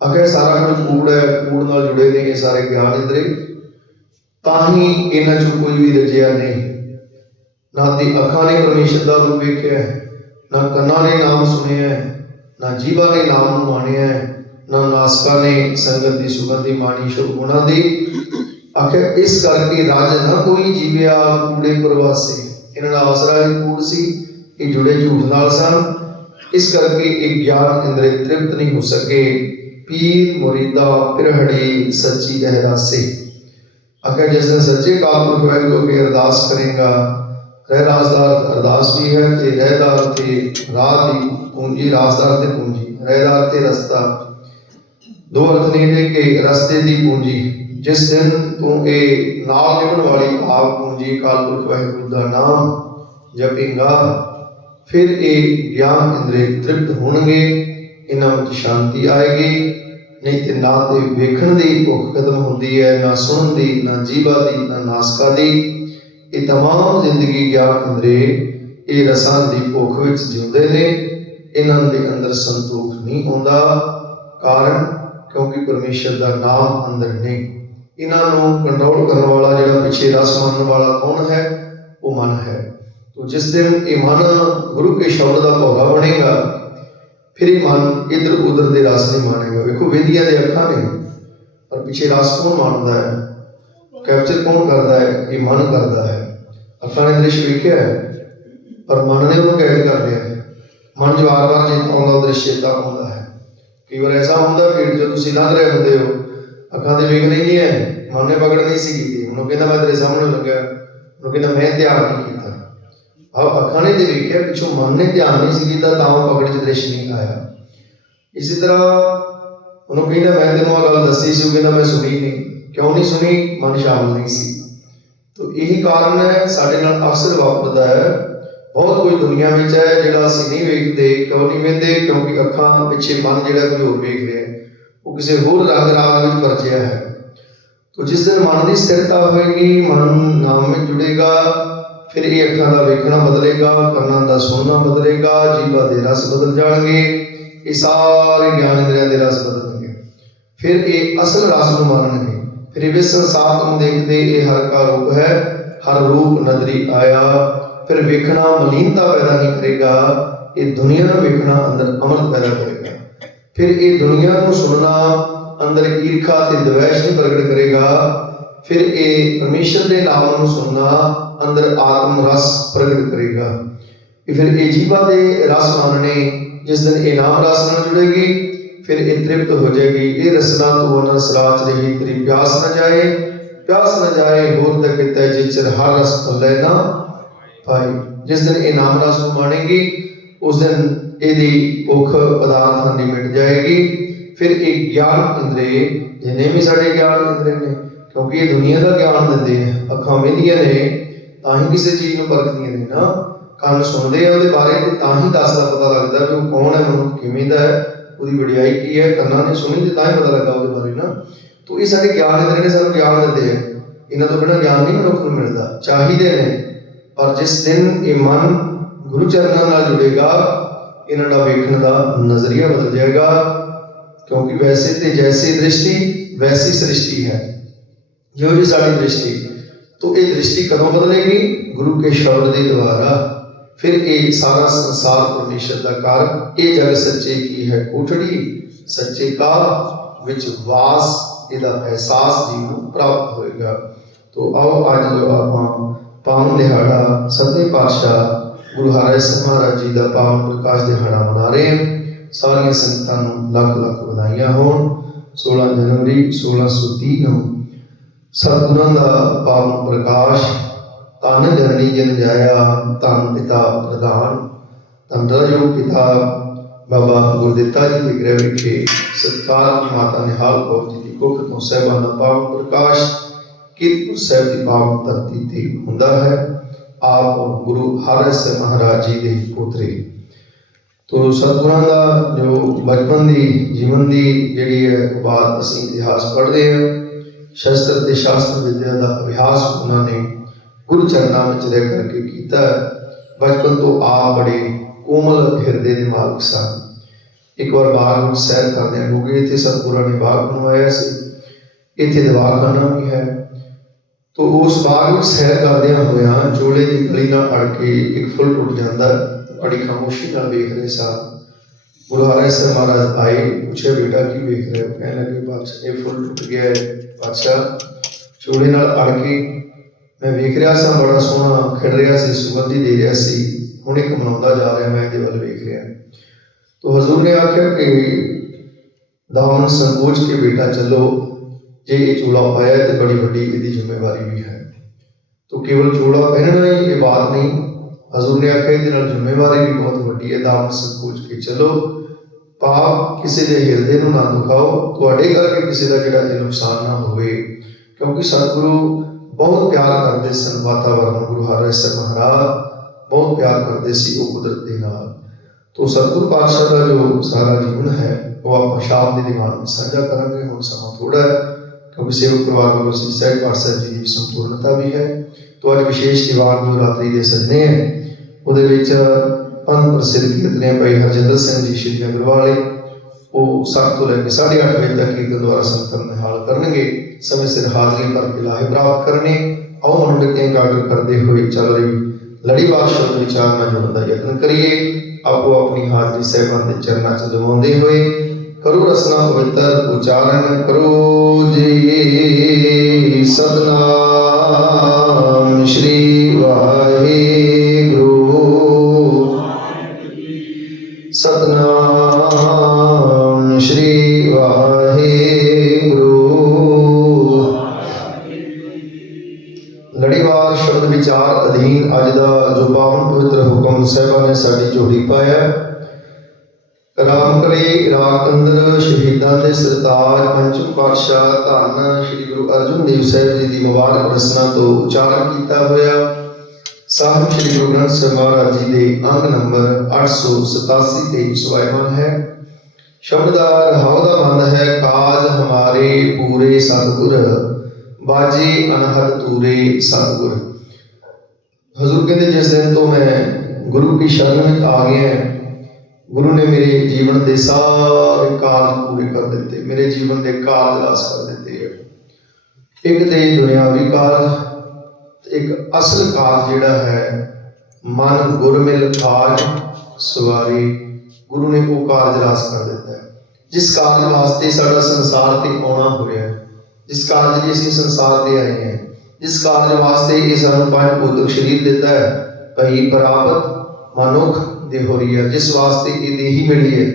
ਅਖੇ ਸਾਰਾ ਕੁਝ ਕੂੜ ਹੈ ਕੂੜ ਨਾਲ ਜੁੜੇ ਨੇ ਇਹ ਸਾਰੇ ਗਿਆਨ ਇੰਦਰੀ। ਤਾਂ ਹੀ ਇਹਨਾਂ ਚੋਂ ਕੋਈ ਵੀ ਰਜਿਆ ਨਹੀਂ। ਨਾ ਤੇ ਅੱਖਾਂ ਨੇ ਪਰਮੇਸ਼ਰ ਦਾ ਰੂਪ ਵੇਖਿਆ ਨਾ ਕੰਨਾਂ ਨੇ ਨਾਮ ਸੁਣਿਆ ਹੈ, ਨਾ ਜੀਵਾਂ ਨੇ ਨਾਮ ਨੂੰ ਮਾਣਿਆ ਨਾ ਨਾਸਕਾਂ ਨੇ ਸੰਗਤ ਦੀ ਸੁਗੰਧੀ ਮਾਣੀ ਸ਼ੁਭ ਉਹਨਾਂ ਦੀ। ਆਖਿਰ ਇਸ ਕਰਕੇ ਰਾਜ ਨਾ ਕੋਈ ਜੀਵਿਆ ਕੂੜੇ ਪ੍ਰਵਾਸੇ ਇਹਨਾਂ ਦਾ ਆਸਰਾ ਹੀ ਕੂੜ ਸੀ ਇਹ ਜੁੜੇ ਝੂਠ ਨਾਲ ਸਨ ਇਸ ਕਰਕੇ ਇਹ ਗਿਆਨ ਇੰਦਰੇ ਤ੍ਰਿਪਤ ਨਹੀਂ ਹੋ ਸਕੇ ਪੀਰ ਮੁਰੀਦਾ ਪਿਰਹੜੀ ਸੱਚੀ ਰਹਿਰਾਸੇ ਅਗਰ ਜਿਸ ਨੇ ਸੱਚੇ ਕਾਲ ਨੂੰ ਵਾਹਿਗੁਰੂ ਅੱਗੇ ਅਰਦਾਸ ਕਰੇਗਾ ਰਹਿਰਾਸਦਾਰ ਅਰਦਾਸ ਵੀ ਹੈ ਤੇ ਰਹਿਦਾਰ ਤੇ ਰਾਹ ਦੀ ਪੂੰਜੀ ਰਾਸਦਾਰ ਤੇ ਪੂੰਜੀ ਰਹਿਦਾਰ ਤੇ ਰਸਤਾ ਦੋ ਅਰਥ ਨੇ ਇਹਦੇ ਕਿ ਰਸਤੇ ਦੀ ਪੂੰਜੀ ਜਿਸ ਦਿਨ ਤੂੰ ਇਹ ਨਾਲ ਨਿਭਣ ਵਾਲੀ ਆਪ ਪੂੰਜੀ ਕਾਲ ਪੁਰਖ ਵਾਹਿਗੁਰੂ ਦਾ ਨਾਮ ਜਪੇਗਾ ਫਿਰ ਇਹ ਗਿਆਨ ਇੰਦਰੇ ਤ੍ਰਿਪਤ ਹੋਣਗੇ ਇਹਨਾਂ ਵਿੱਚ ਸ਼ਾਂਤੀ ਆਏਗੀ ਨਹੀਂ ਤੇ ਨਾ ਤੇ ਵੇਖਣ ਦੀ ਭੁੱਖ ਖਤਮ ਹੁੰਦੀ ਹੈ ਨਾ ਸੁਣਨ ਦੀ ਨਾ ਜੀਵਾ ਦੀ ਨਾ ਨਾਸਕਾ ਦੀ ਇਹ तमाम ਜ਼ਿੰਦਗੀ ਗਿਆਨ ਅੰਦਰੇ ਇਹ ਰਸਾਂ ਦੀ ਭੁੱਖ ਵਿੱਚ ਜਿਉਂਦੇ ਨੇ ਇਹਨਾਂ ਦੇ ਅੰਦਰ ਸੰਤੋਖ ਨਹੀਂ ਹੁੰਦਾ ਕਾਰਨ ਕਿਉਂਕਿ ਪਰਮੇਸ਼ਰ ਦਾ ਨਾਮ ਅੰਦਰ ਨਹੀਂ ਇਹਨਾਂ ਨੂੰ ਕੰਟਰੋਲ ਕਰਨ ਵਾਲਾ ਜਿਹੜਾ ਪਿੱਛੇ ਰਸ ਮੰਨਣ ਵਾਲਾ ਕੌਣ ਹੈ? ਉਹ ਮਨ ਹੈ। ਤੋ ਜਿਸ ਦਿਨ ਇਹ ਮਨ ਗੁਰੂ ਕੇ ਸ਼ਬਦ ਦਾ ਭੋਗਾ ਬਣੇਗਾ, ਫਿਰ ਇਹ ਮਨ ਇਧਰ ਉਧਰ ਦੇ ਰਸ ਨਹੀਂ ਮਾਣੇਗਾ। ਵੇਖੋ, ਵੇਦੀਆਂ ਦੇ ਅੱਖਾਂ ਨੇ, ਪਰ ਪਿੱਛੇ ਰਸ ਕੌਣ ਮਾਣਦਾ ਹੈ? ਕੈਪਚਰ ਕੌਣ ਕਰਦਾ ਹੈ? ਇਹ ਮਨ ਕਰਦਾ ਹੈ। ਅੱਖਾਂ ਨੇ ਦ੍ਰਿਸ਼ ਵੇਖਿਆ ਹੈ, ਪਰ ਮਨ ਨੇ ਉਹਨੂੰ ਕੈਦ ਕਰ ਲਿਆ ਮਨ ਜੋ ਵਾਰ-ਵਾਰ ਜੇ ਆਉਂਦਾ ਉਹ ਦ੍ਰਿਸ਼ ਚੇਤਾ ਆਉਂਦਾ ਹੈ। ਕਈ ਵਾਰ ਐਸਾ ਹੁੰਦਾ ਕਿ ਜਦੋਂ ਤੁਸੀਂ ਲੰਘ ਰਹੇ ਹੁੰਦੇ ਹੋ ਅੱਖਾਂ ਦੇ ਵੇਖ ਨਹੀਂ ਹੈ ਮਨ ਨੇ ਪਕੜ ਨਹੀਂ ਸੀ ਕੀਤੀ। ਉਹਨੂੰ ਕਹਿੰਦਾ, ਮੈਂ ਤੇਰੇ ਸਾਹਮਣੇ ਲੱਗਿਆ। ਉਹਨੂੰ ਕਹਿੰਦਾ, ਮੈਂ ਧਿਆਨ ਨਹੀਂ ਕੀਤਾ। ਆਹ ਅੱਖਾਂ ਨੇ ਤੇ ਵੇਖਿਆ, ਪਿੱਛੋਂ ਮਨ ਨੇ ਧਿਆਨ ਨਹੀਂ ਸੀ ਕੀਤਾ, ਤਾਂ ਉਹ ਪਕੜ ਚ ਦ੍ਰਿਸ਼ ਨਹੀਂ ਆਇਆ। ਇਸੇ ਤਰ੍ਹਾਂ ਉਹਨੂੰ ਕਹਿੰਦਾ, ਮੈਂ ਤੈਨੂੰ ਆ ਗੱਲ ਦੱਸੀ ਸੀ, ਉਹ ਕਹਿੰਦਾ, ਮੈਂ ਸੁਣੀ ਨਹੀਂ। ਕਿਉਂ ਨਹੀਂ ਸੁਣੀ? ਮਨ ਸ਼ਾਮਲ ਨਹੀਂ ਸੀ। ਤੋ ਇਹੀ ਕਾਰਨ ਹੈ, ਸਾਡੇ ਨਾਲ ਅਕਸਰ ਵਾਪਰਦਾ ਹੈ। ਬਹੁਤ ਕੁਝ ਦੁਨੀਆ ਵਿੱਚ ਹੈ, ਜਿਹੜਾ ਅਸੀਂ ਨਹੀਂ ਵੇਖਦੇ, ਕਿਉਂ ਨਹੀਂ ਵੇਖਦੇ? ਕਿਉਂਕਿ ਅੱਖਾਂ ਪਿੱਛੇ ਮਨ ਜਿਹੜਾ ਕੁਝ ਹੋਰ ਵੇਖ ਰਿਹਾ ਹੈ। ਉਹ ਕਿਸੇ ਹੋਰ ਰੰਗ ਰਾਗ ਵਿੱਚ ਪਰਚਿਆ ਹੈ। ਤੋ ਜਿਸ ਦਿਨ ਮਨ ਦੀ ਸਥਿਰਤਾ ਹੋਏਗੀ, ਮਨ ਨਾਮ ਵਿੱਚ ਜੁੜੇਗਾ, ਫਿਰ ਇਹ ਅੱਖਾਂ ਦਾ ਵੇਖਣਾ ਬਦਲੇਗਾ, ਕੰਨਾਂ ਦਾ ਸੁਣਨਾ ਬਦਲੇਗਾ, ਜੀਵਾ ਦੇ ਰਸ ਬਦਲ ਜਾਣਗੇ, ਇਹ ਸਾਰੇ ਗਿਆਨ ਇੰਦਰੀਆਂ ਦੇ ਰਸ ਬਦਲਣਗੇ। ਫਿਰ ਇਹ ਅਸਲ ਰਸ ਨੂੰ ਮਾਰਨਗੇ ਫਿਰ ਇਹ ਸੰਸਾਰ ਨੂੰ ਦੇਖਦੇ ਇਹ ਹਰ ਕਾ ਰੂਪ ਹੈ, ਹਰ ਰੂਪ ਨਜ਼ਰੀ ਆਇਆ। ਫਿਰ ਵੇਖਣਾ ਮਲੀਨਤਾ ਪੈਦਾ ਨਹੀਂ ਕਰੇਗਾ, ਇਹ ਦੁਨੀਆ ਨੂੰ ਵੇਖਣਾ ਅੰਦਰ ਅਮਰਤ ਪੈਦਾ ਕਰੇਗਾ। ਫਿਰ ਇਹ ਦੁਨੀਆ ਨੂੰ ਸੁਣਨਾ ਅੰਦਰ ਈਰਖਾ ਤੇ ਦਵੈਸ਼ ਨਹੀਂ ਪ੍ਰਗਟ ਕਰੇਗਾ। ਫਿਰ ਇਹ ਪਰਮੇਸ਼ਰ ਦੇ ਨਾਮ ਨੂੰ ਸੁਣਨਾ ਅੰਦਰ ਆਤਮ ਰਸ ਪ੍ਰਗਟ ਕਰੇਗਾ। ਇਹ ਫਿਰ ਇਹ ਜੀਵਾ ਦੇ ਰਸ ਮਾਨਣੇ, ਜਿਸ ਦਿਨ ਇਹ ਨਾਮ ਰਸ ਨਾਲ ਜੁੜੇਗੀ, ਫਿਰ ਇਹ ਤ੍ਰਿਪਤ ਹੋ ਜਾਏਗੀ। ਇਹ ਰਸਨਾ ਤੋਂ ਅਨਰ ਸਰਾਚ ਰਹੀ ਤੇਰੀ ਪਿਆਸ ਨਾ ਜਾਏ। ਪਿਆਸ ਨਾ ਜਾਏ, ਹੋਰ ਤੱਕ ਤੈ ਜਿਚਰ ਹਰ ਰਸ ਭੱਲੇ ਨਾ। ਪਾਈ ਜਿਸ ਦਿਨ ਇਹ ਨਾਮ ਰਸ ਨੂੰ ਮਾਣੇਗੀ ਉਸ ਦਿਨ ਇਹਦੀ ਭੁੱਖ ਪਦਾਰਥਾਂ ਦੀ ਮਿਟ ਜਾਏਗੀ। ਫਿਰ ਇਹ ਗਿਆਨ ਇੰਦਰੇ ਜਿਨੇ ਵੀ ਸਾਡੇ ਗਿਆਨ ਇੰਦਰੇ ਨੇ, ਕਿਉਂਕਿ ਇਹ ਦੁਨੀਆ ਦਾ ਗਿਆਨ ਦਿੰਦੇ ਆ, ਅੱਖਾਂ ਵੇਂਦੀਆਂ ਨੇ, ਤਾਂ ਹੀ ਕਿਸੇ ਚੀਜ਼ ਨੂੰ ਪਰਖਦੀਆਂ ਨੇ ਨਾ। ਕੰਨ ਸੁਣਦੇ ਆ ਉਹਦੇ ਬਾਰੇ ਤੇ ਤਾਂ ਹੀ ਦੱਸ ਪਤਾ ਲੱਗਦਾ ਵੀ ਉਹ ਕੌਣ ਹੈ, ਮਨੁੱਖ ਕਿਵੇਂ ਦਾ ਹੈ, ਉਹਦੀ ਵਡਿਆਈ ਕੀ ਹੈ, ਕੰਨਾਂ ਨੇ ਸੁਣੀ ਤੇ ਤਾਂ ਹੀ ਪਤਾ ਲੱਗਾ ਉਹਦੇ ਬਾਰੇ ਨਾ। ਤੋ ਇਹ ਸਾਡੇ ਗਿਆਨ ਇੰਦਰੇ ਨੇ ਸਾਨੂੰ ਗਿਆਨ ਦਿੰਦੇ ਆ। ਇਹਨਾਂ ਤੋਂ ਬਿਨਾਂ ਗਿਆਨ ਨਹੀਂ ਮਨੁੱਖ ਨੂੰ ਮਿਲਦਾ, ਚਾਹੀਦੇ ਨੇ। ਪਰ ਜਿਸ ਦਿਨ ਇਹ ਮਨ ਗੁਰੂ ਚਰਨਾਂ ਨਾਲ ਜੁੜੇਗਾ ਇਹਨਾਂ ਦਾ ਵੇਖਣ ਦਾ ਨਜ਼ਰੀਆ ਬਦਲ ਜਾਏਗਾ। ਕਿਉਂਕਿ ਵੈਸੇ ਤੇ ਜੈਸੀ ਦ੍ਰਿਸ਼ਟੀ, ਵੈਸੀ ਸ੍ਰਿਸ਼ਟੀ ਹੈ। ਜੋ ਵੀ ਸਾਡੀ ਦ੍ਰਿਸ਼ਟੀ। तो ਇਹ ਦ੍ਰਿਸ਼ਟੀ ਕਦੋਂ ਬਦਲੇਗੀ? ਗੁਰੂ ਕੇ ਸ਼ਬਦ ਦੇ ਦੁਆਰਾ। ਫਿਰ ਇਹ ਸਾਰਾ ਸੰਸਾਰ ਪਰਮੇਸ਼ਰ ਦਾ ਕਾਰਨ ਇਹ ਜਗ ਸੱਚੇ ਕੀ ਹੈ? ਕੋਠੜੀ, ਸੱਚੇ ਕਾਲ ਵਿੱਚ ਵਾਸ, ਇਹਦਾ ਅਹਿਸਾਸ ਜੀ ਨੂੰ ਪ੍ਰਾਪਤ ਹੋਏਗਾ। ਤੋ ਆਓ ਅੱਜ ਜੋ ਆਪਾਂ ਪਾਵਨ ਦਿਹਾੜਾ, ਸੱਤੇ ਪਾਤਸ਼ਾਹ ਗੁਰੂ ਹਰਿ ਮਹਾਰਾਜ ਜੀ ਦਾ ਪਾਵਨ ਪ੍ਰਕਾਸ਼ ਦਿਹਾੜਾ ਮਨਾ ਰਹੇ ਹਾਂ ਸਾਰੀਆਂ ਸੰਗਤਾਂ ਨੂੰ ਲੱਖ ਲੱਖ ਵਧਾਈਆਂ ਹੋਣ। 16 ਜਨਵਰੀ 1630 ਨੂੰ ਸਤਿਗੁਰਾਂ ਦਾ ਪਾਵਨ ਪ੍ਰਕਾਸ਼ ਤਨ ਜਨਨੀ ਜਨ ਜਾਇਆ ਤਨ ਪਿਤਾ ਪ੍ਰਧਾਨ। ਤਨ ਰਜੋ ਪਿਤਾ ਬਾਬਾ ਗੁਰਦਿੱਤਾ ਜੀ ਦੇ ਗ੍ਰਹਿ ਵਿਖੇ ਸਤਕਾਰ ਮਾਤਾ ਨਿਹਾਲ ਕੌਰ ਜੀ ਦੀ ਕੁੱਖ ਤੋਂ ਸਹਿਬਾਂ ਦਾ ਪਾਵਨ ਪ੍ਰਕਾਸ਼। ਕੀਰਤਪੁਰ ਸਾਹਿਬ ਦੀ ਪਾਵਨ ਧਰਤੀ ਤੇ ਹੁੰਦਾ ਹੈ। ਆਪ ਗੁਰੂ ਹਰਿਸ ਮਹਾਰਾਜ ਜੀ ਦੇ ਪੋਤਰੇ। ਤੋ ਸਤਿਗੁਰਾਂ ਦਾ ਜੋ ਬਚਪਨ ਦੀ ਜੀਵਨ ਦੀ ਜਿਹੜੀ ਹੈ ਉਹ ਬਾਤ ਅਸੀਂ ਇਤਿਹਾਸ ਪੜ੍ਹਦੇ ਹਾਂ, ਸ਼ਸਤਰ ਤੇ ਸ਼ਾਸਤਰ ਵਿਦਿਆ ਦਾ ਅਭਿਆਸ ਉਹਨਾਂ ਨੇ ਗੁਰੂ ਚਰਨਾਂ ਵਿੱਚ ਰਹਿ ਕਰਕੇ ਕੀਤਾ। ਬਚਪਨ ਤੋਂ ਆ ਬੜੇ ਕੋਮਲ ਹਿਰਦੇ ਦੇ ਮਾਲਕ ਸਨ। ਇੱਕ ਵਾਰ ਬਾਗ ਵਿੱਚ ਸੈਰ ਕਰਦੇ ਹੋਗੇ ਇੱਥੇ ਸਤਿਗੁਰਾਂ ਨੇ ਬਾਗ ਬਣਵਾਇਆ ਸੀ। ਇੱਥੇ ਦਵਾਖਾਨਾ ਵੀ ਹੈ। ਤੋ ਉਸ ਬਾਗ ਵਿੱਚ ਸੈਰ ਕਰਦਿਆਂ ਹੋਇਆਂ ਜੋੜੇ ਦੀ ਗਲੀ ਨਾਲ ਅੜ ਕੇ ਇੱਕ ਫੁੱਲ ਟੁੱਟ ਜਾਂਦਾ। ਬੜੀ ਖਾਮੋਸ਼ੀ ਨਾਲ ਵੇਖ ਰਹੇ ਸਨ ਗੁਰੂ ਹਰਿ ਸਿੰਘ ਮਹਾਰਾਜ ਆਏ, ਪੁੱਛਿਆ, ਬੇਟਾ, ਕੀ ਵੇਖ ਰਹੇ ਹੋ? ਕਹਿਣ ਲੱਗੇ ਬਾਦਸ਼ਾਹ ਇਹ ਫੁੱਲ ਟੁੱਟ ਗਿਆ ਹੈ। ਬਾਦਸ਼ਾਹ ਚੋੜੇ ਨਾਲ ਅੜ ਕੇ ਮੈਂ ਵੇਖ ਰਿਹਾ ਸਾਂ, ਬੜਾ ਸੋਹਣਾ ਖਿੜ ਰਿਹਾ ਸੀ, ਸੁਗੰਧੀ ਦੇ ਰਿਹਾ ਸੀ। ਹੁਣ ਇੱਕ ਮਨਾਉਂਦਾ ਜਾ ਰਿਹਾ, ਮੈਂ ਇਹਦੇ ਵੱਲ ਵੇਖ ਰਿਹਾ। ਤੋ ਹਜ਼ੂਰ ਨੇ ਆਖਿਆ ਕਿ ਦਾਮਨ ਸੰਕੋਚ ਕੇ ਬੇਟਾ, ਚੱਲੋ ਜੇ ਇਹ ਚੋਲਾ ਪਾਇਆ ਹੈ ਤੇ ਬੜੀ ਵੱਡੀ ਇਹਦੀ ਜ਼ਿੰਮੇਵਾਰੀ ਵੀ ਹੈ ਤੋ ਕੇਵਲ ਚੋਲਾ ਪਹਿਨਣਾ ਹੀ ਇਹ ਬਾਤ ਨਹੀਂ ਹਜ਼ੂਰ ਨੇ ਆਖਿਆ ਇਹਦੇ ਨਾਲ ਜ਼ਿੰਮੇਵਾਰੀ ਵੀ ਬਹੁਤ ਵੱਡੀ ਹੈ ਦਾਮਨ ਸੰਕੋਚ ਕੇ ਚੱਲੋ ਪਾਪ ਕਿਸੇ ਦੇ ਹਿਰਦੇ ਨੂੰ ਨਾ ਦੁਖਾਓ ਤੁਹਾਡੇ ਕਰਕੇ ਕਿਸੇ ਦਾ ਜਿਹੜਾ ਇਹ ਨੁਕਸਾਨ ਨਾ ਹੋਵੇ ਕਿਉਂਕਿ ਸਤਿਗੁਰੂ ਬਹੁਤ ਪਿਆਰ ਕਰਦੇ ਸਨ ਵਾਤਾਵਰਨ ਗੁਰੂ ਹਰਿ ਸਿੰਘ ਮਹਾਰਾਜ ਬਹੁਤ ਪਿਆਰ ਕਰਦੇ ਸੀ ਉਹ ਕੁਦਰਤ ਦੇ ਨਾਲ ਤੋ ਸਤਿਗੁਰ ਪਾਤਸ਼ਾਹ ਦਾ ਜੋ ਸਾਰਾ ਜੀਵਨ ਹੈ ਉਹ ਆਪਾਂ ਸ਼ਾਮ ਦੇ ਦੀਵਾਨ ਵਿੱਚ ਸਾਂਝਾ ਕਰਾਂਗੇ ਹੁਣ ਸਮਾਂ ਥੋੜਾ ਹੈ ਕਿਉਂਕਿ ਸੇਵਕ ਪਰਿਵਾਰ ਵੱਲੋਂ ਸ੍ਰੀ ਸਾਹਿਬ ਪਾਠ ਸਾਹਿਬ ਜੀ ਦੀ ਸੰਪੂਰਨਤਾ ਵੀ ਹੈ। ਤੋਂ ਅੱਜ ਵਿਸ਼ੇਸ਼ ਦੀਵਾਨ ਜੋ ਰਾਤਰੀ ਦੇ ਸਜਨੇ ਹੈ, ਉਹਦੇ ਵਿੱਚ ਪੰਜ ਪ੍ਰਸਿੱਧ ਕੀਰਤਨੀਆਂ ਭਾਈ ਹਰਜਿੰਦਰ ਸਿੰਘ ਜੀ ਸ਼੍ਰੀ ਨਗਰ ਉਹ ਸੱਤ ਤੋਂ ਲੈ ਕੇ 8:30 ਵਜੇ ਤੱਕ ਕੀਰਤਨ ਦੁਆਰਾ ਸੰਤਨ ਨਿਹਾਲ ਕਰਨਗੇ। ਸਮੇਂ ਸਿਰ ਹਾਜ਼ਰੀ ਭਰ ਕੇ ਲਾਹੇ ਪ੍ਰਾਪਤ ਕਰਨੇ। ਆਓ ਮਨੋਬਿਤੀਆਂ ਕਾਗਰ ਕਰਦੇ ਹੋਏ ਚੱਲ ਰਹੀ ਲੜੀਵਾਰ ਸ਼ਬਦ ਵਿਚਾਰ ਨਾਲ ਜੁੜਨ ਦਾ ਯਤਨ ਕਰੀਏ। ਆਪੋ ਆਪਣੀ ਹਾਜ਼ਰੀ ਸਹਿਬਾਨ ਦੇ ਚਰਨਾਂ 'ਚ ਦਵਾਉਂਦੇ ਹੋਏ ਕਰੋ ਰਸਨਾ ਪਵਿੱਤਰ, ਉਚਾਰਨ ਕਰੋ ਜੀ ਸਤਨਾਮ ਸ਼੍ਰੀ ਵਾਹਿਗੁਰੂ। ਸਤਨਾਮ ਸ਼੍ਰੀ ਵਾਹਿਗੁਰੂ। ਲੜੀਵਾਰ ਸ਼ਬਦ ਵਿਚਾਰ ਅਧੀਨ ਅੱਜ ਦਾ ਜੋ ਪਾਵਨ ਪਵਿੱਤਰ ਹੁਕਮ ਸਾਹਿਬਾਂ ਨੇ ਸਾਡੀ ਝੋਲੀ ਪਾਇਆ ਹੈ। ਰਾਮ ਸ਼ਹੀਦਾਂ ਦੇ ਸਰਤਾਜ, ਪੰਚਮ ਪਾਤਸ਼ਾਹ, ਧੰਨ ਸ੍ਰੀ ਗੁਰੂ ਅਰਜਨ ਦੇਵ ਸਾਹਿਬ ਜੀ ਦੀ ਮੁਬਾਰਕ ਰਸਨਾ ਤੋਂ ਉਚਾਰਨ ਕੀਤਾ ਹੋਇਆ ਸਾਹਿਬ ਸ੍ਰੀ ਗੁਰੂ ਗ੍ਰੰਥ ਸਾਹਿਬ ਮਹਾਰਾਜ ਜੀ ਦੇ ਅੰਗ ਨੰਬਰ 887 ਤੇ ਸਵਾਇਮਾਨ ਹੈ ਸ਼ਬਦ ਦਾ ਰਹਾਉ ਦਾ ਮੰਦ ਹੈ, ਕਾਜ ਹਮਾਰੇ ਪੂਰੇ ਸਤਿਗੁਰ, ਬਾਜੀ ਅਨਹਦ ਤੂਰੇ ਸਤਿਗੁਰ ਹਜ਼ੂਰ ਕਹਿੰਦੇ, ਜਿਸ ਦਿਨ ਤੋਂ ਮੈਂ ਗੁਰੂ ਕੀ ਸ਼ਰਨ ਵਿੱਚ ਆ ਗਿਆ ਗੁਰੂ ਨੇ ਮੇਰੇ ਜੀਵਨ ਦੇ ਸਾਰੇ ਕਾਰਜ ਪੂਰੇ ਕਰ ਦਿੱਤੇ, ਮੇਰੇ ਜੀਵਨ ਦੇ ਕਾਰਜ ਰਾਸ ਕਰ ਦਿੱਤੇ। ਇੱਕ ਤੇ ਦੁਨਿਆਵੀ ਕਾਰਜ, ਇੱਕ ਅਸਲ ਕਾਰਜ ਜਿਹੜਾ ਹੈ, ਮਨ ਗੁਰਮਿਲ ਕਾਰਜ ਸਵਾਰੀ, ਗੁਰੂ ਨੇ ਉਹ ਕਾਰਜ ਰਾਸ ਕਰ ਦਿੱਤਾ। ਹੈ ਜਿਸ ਕਾਰਜ ਵਾਸਤੇ ਸਾਡਾ ਸੰਸਾਰ ਤੇ ਆਉਣਾ ਹੋਇਆ ਜਿਸ ਕਾਰਜ ਲਈ ਅਸੀਂ ਸੰਸਾਰ ਤੇ ਆਏ ਹਾਂ, ਜਿਸ ਕਾਰਜ ਵਾਸਤੇ ਇਹ ਸਾਨੂੰ ਪੰਜ ਭੌਤਿਕ ਸਰੀਰ ਦਿੱਤਾ ਹੈ, ਭਈ ਪ੍ਰਾਪਤ ਮਨੁੱਖ ਦੇ ਹੋਰੀਆ ਜਿਸ ਵਾਸਤੇ ਇਹ ਦੇਹੀ ਮਿਲੀ ਹੈ।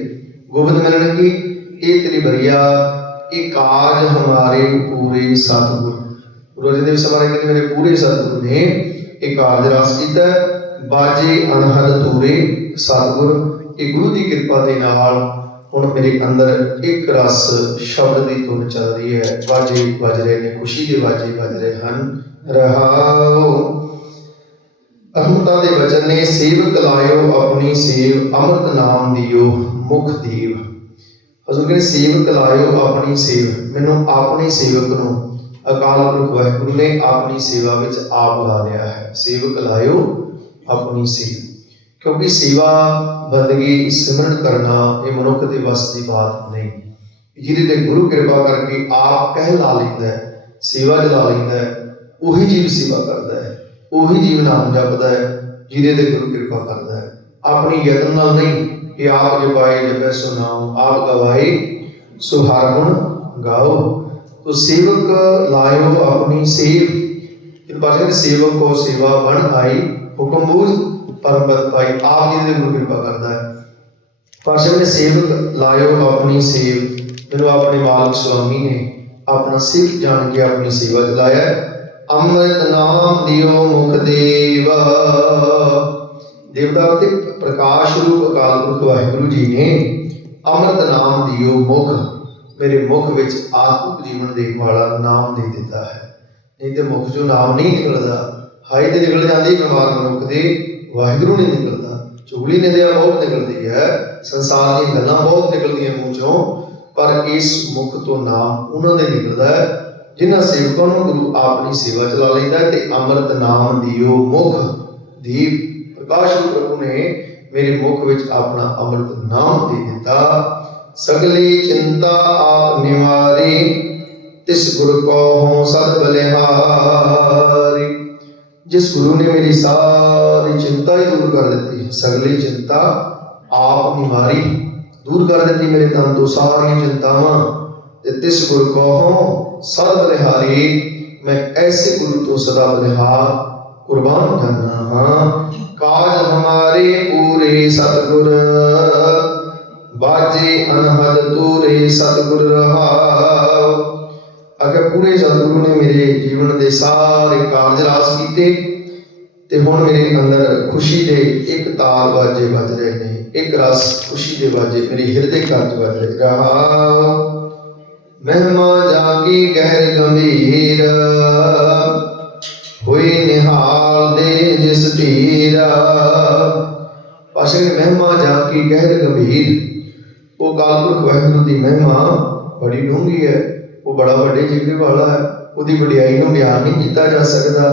ਗੋਬਿੰਦ ਮਿਲਣ ਕੀ? ਇਹ ਤੇਰੀ ਬਰੀਆ, ਇਹ ਕਾਜ ਹਮਾਰੇ ਪੂਰੇ ਸਤਿਗੁਰ। ਗੁਰੂ ਅਰਜਨ ਸਮਾਰੇ ਕਹਿੰਦੇ ਮੇਰੇ ਪੂਰੇ ਸਤਿਗੁਰ ਨੇ ਇਹ ਕਾਰਜ ਰਸ ਕੀਤਾ ਬਾਜੇ ਅਨਹਦ ਤੂਰੇ ਸਤਿਗੁਰ, ਇਹ ਗੁਰੂ ਦੀ ਕਿਰਪਾ ਦੇ ਨਾਲ ਹੁਣ ਮੇਰੇ ਅੰਦਰ ਇੱਕ ਰਸ ਸ਼ਬਦ ਦੀ ਧੁਨ ਚੱਲ ਰਹੀ ਹੈ। ਬਾਜੇ ਵੱਜ ਰਹੇ ਨੇ, ਖੁਸ਼ੀ ਦੇ ਬਾਜੇ ਵੱਜ ਰਹੇ ਹਨ। ਰਹਾਓ। ਅਹਮਤਾ ਦੇ ਬਚਨ ਨੇ, ਸੇਵਕ ਲਾਇਓ ਆਪਣੀ ਸੇਵ, ਅੰਮ੍ਰਿਤ ਨਾਮ ਦਿਓ ਮੁਖ ਦੀਵ। ਹਜ਼ੂਰ ਕਹਿੰਦੇ, ਸੇਵਕ ਲਾਇਓ ਆਪਣੀ ਸੇਵ, ਮੈਨੂੰ ਆਪਣੇ ਸੇਵਕ ਨੂੰ। ਅਕਾਲ ਪੁਰਖ ਵਾਹਿਗੁਰੂ ਨੇ ਆਪਣੀ ਸੇਵਾ ਵਿੱਚ ਆਪ ਲਾ ਲਿਆ ਹੈ। ਸੇਵਕ ਲਾਇਓ ਆਪਣੀ ਸੇਵ। ਕਿਉਂਕਿ ਸੇਵਾ ਬੰਦਗੀ ਸਿਮਰਨ ਕਰਨਾ ਇਹ ਮਨੁੱਖ ਦੇ ਵੱਸ ਦੀ ਬਾਤ ਨਹੀਂ। ਜਿਹਦੇ ਤੇ ਗੁਰੂ ਕਿਰਪਾ ਕਰਕੇ ਆਪ ਕਹਿ ਲਾ ਲੈਂਦਾ ਸੇਵਾ ਜਲਾ ਲੈਂਦਾ ਉਹੀ ਜੀਵ ਸੇਵਾ ਕਰਦਾ ਉਹੀ ਜੀਵ ਨਾਮ ਜਪਦਾ ਹੈ, ਜਿਹਦੇ ਤੇ ਗੁਰੂ ਕਿਰਪਾ ਕਰਦਾ ਹੈ। ਆਪਣੀ ਯਤਨ ਨਾਲ ਨਹੀਂ ਕਿ ਆਪ ਜਪਾਏ, ਜਪੈ ਸੋ ਨਾਮ ਆਪ ਗਵਾਏ ਸੋ ਹਰ ਗੁਣ ਗਾਓ। ਤੋ ਸੇਵਕ ਲਾਇਓ ਆਪਣੀ ਸੇਵ। ਇਹ ਬਾਸ਼ਾ ਸੇਵਕ ਕੋ ਸੇਵਾ ਬਣ ਆਈ, ਹੁਕਮ ਬੂਝ ਪਰਮ ਪਾਈ, ਆਪ ਜੀ ਦੇ ਗੁਰੂ ਕਿਰਪਾ ਕਰਦਾ ਹੈ। ਪਾਸ਼ਾ ਨੇ ਸੇਵਕ ਲਾਇਓ ਆਪਣੀ ਸੇਵ ਜਦੋਂ ਆਪਣੇ ਮਾਲਕ ਸੁਆਮੀ ਨੇ ਆਪਣਾ ਸਿੱਖ ਜਾਣ ਕੇ ਆਪਣੀ ਸੇਵਾ ਚਲਾਇਆ ਅੰਮ੍ਰਿਤ ਨਾਮ ਦਿਓ ਮੁਖ ਦੇਵਾ। ਦੇਵਤਾ ਤੇ ਪ੍ਰਕਾਸ਼ ਰੂਪ ਅਕਾਲ ਪੁਰਖ ਵਾਹਿਗੁਰੂ ਜੀ ਨੇ ਅੰਮ੍ਰਿਤ ਨਾਮ ਦਿਓ ਮੁਖ। ਮੇਰੇ ਮੁਖ ਵਿੱਚ ਆਤਮਿਕ ਜੀਵਨ ਦੇਣ ਵਾਲਾ ਨਾਮ ਦੇ ਦਿੱਤਾ ਹੈ। ਨਹੀਂ ਤੇ ਮੁਖ ਚੋਂ ਨਾਮ ਨਹੀਂ ਨਿਕਲਦਾ। ਹਾਈ ਤੇ ਨਿਕਲ ਜਾਂਦੀ ਬਿਮਾਰ ਮਨੁੱਖ ਦੇ ਵਾਹਿਗੁਰੂ ਨਹੀਂ ਨਿਕਲਦਾ। ਚੁਗਲੀ ਨਿੰਦਿਆ ਬਹੁਤ ਨਿਕਲਦੀ ਹੈ। ਸੰਸਾਰ ਦੀਆਂ ਗੱਲਾਂ ਬਹੁਤ ਨਿਕਲਦੀਆਂ ਮੂੰਹ ਚੋਂ। ਪਰ ਇਸ ਮੁਖ ਤੋਂ ਨਾਮ ਉਹਨਾਂ ਦੇ ਨਿਕਲਦਾ ਹੈ। ਜਿਨ੍ਹਾਂ ਸੇਵਕਾਂ ਨੂੰ ਗੁਰੂ ਆਪਣੀ ਸੇਵਾ ਚਲਾ ਲੈਂਦਾ ਤੇ ਅੰਮ੍ਰਿਤ ਨਾਮ ਦਿਓ ਮੁਖ ਦੀਪ ਪ੍ਰਕਾਸ਼ ਪ੍ਰਭੂ ਨੇ ਮੇਰੇ ਮੁਖ ਵਿੱਚ ਆਪਣਾ ਅੰਮ੍ਰਿਤ ਨਾਮ ਦੇ ਦਿੱਤਾ। ਸਗਲੀ ਚਿੰਤਾ ਆਪ ਨਿਵਾਰੀ, ਤਿਸ ਗੁਰ ਕੋ ਹਉ ਸਦ ਬਲਿਹਾਰੀ। ਜਿਸ ਗੁਰੂ ਨੇ ਮੇਰੀ ਸਾਰੀ ਚਿੰਤਾ ਹੀ ਦੂਰ ਕਰ ਦਿੱਤੀ, ਸਗਲੀ ਚਿੰਤਾ ਆਪ ਨਿਵਾਰੀ, ਦੂਰ ਕਰ ਦਿੱਤੀ ਮੇਰੇ ਤਨ ਤੋਂ ਸਾਰੀਆਂ ਚਿੰਤਾਵਾਂ ਤੇ ਤਿਸ ਗੁਰ ਕੋ ਹਉ ਸਦ ਬਲਿਹਾਰੀ ਮੈਂ ਐਸੇ ਗੁਰੂ ਤੋਂ ਸਦਾ ਬਲਿਹਾਰ ਕੁਰਬਾਨ ਕਰਨਾ ਹਾਂ। ਕਾਜ ਹਮਾਰੇ ਪੂਰੇ ਸਤਗੁਰ, ਬਾਜੇ ਅਨਹਦ ਤੂਰੇ ਸਤਗੁਰ ਰਹਾਉ। ਅਗੇ ਪੂਰੇ ਸਤਿਗੁਰੂ ਨੇ ਮੇਰੇ ਜੀਵਨ ਦੇ ਸਾਰੇ ਕਾਰਜ ਰਾਸ ਕੀਤੇ, ਤੇ ਹੁਣ ਮੇਰੇ ਅੰਦਰ ਖੁਸ਼ੀ ਦੇ ਇੱਕ ਤਾਲ ਬਾਜੇ ਵੱਜ ਰਹੇ ਨੇ, ਇੱਕ ਰਸ ਖੁਸ਼ੀ ਦੇ ਬਾਜੇ ਮੇਰੇ ਹਿਰਦੇ ਕੰਜ ਵੱਜ ਰਹੇ ਰਹਾਉ। ਮਹਿਮਾ ਜਾਗੀ ਗਹਿਰ ਗੰਭੀਰ, ਹੋਈ ਨਿਹਾਲ ਦੇ ਜਿਸ ਧੀਰਾ। ਪਾਸ਼ਾ ਮਹਿਮਾ ਜਾ ਗਹਿਰ ਗੰਭੀਰ, ਉਹ ਕਾਲਪੁਰਖ ਵਾਹਿਗੁਰੂ ਦੀ ਮਹਿਮਾ ਬੜੀ ਡੂੰਘੀ ਹੈ, ਉਹ ਬੜਾ ਵੱਡੇ ਜਿਗਰੇ ਵਾਲਾ ਹੈ, ਉਹਦੀ ਵਡਿਆਈ ਨੂੰ ਬਿਆਨ ਨਹੀਂ ਕੀਤਾ ਜਾ ਸਕਦਾ।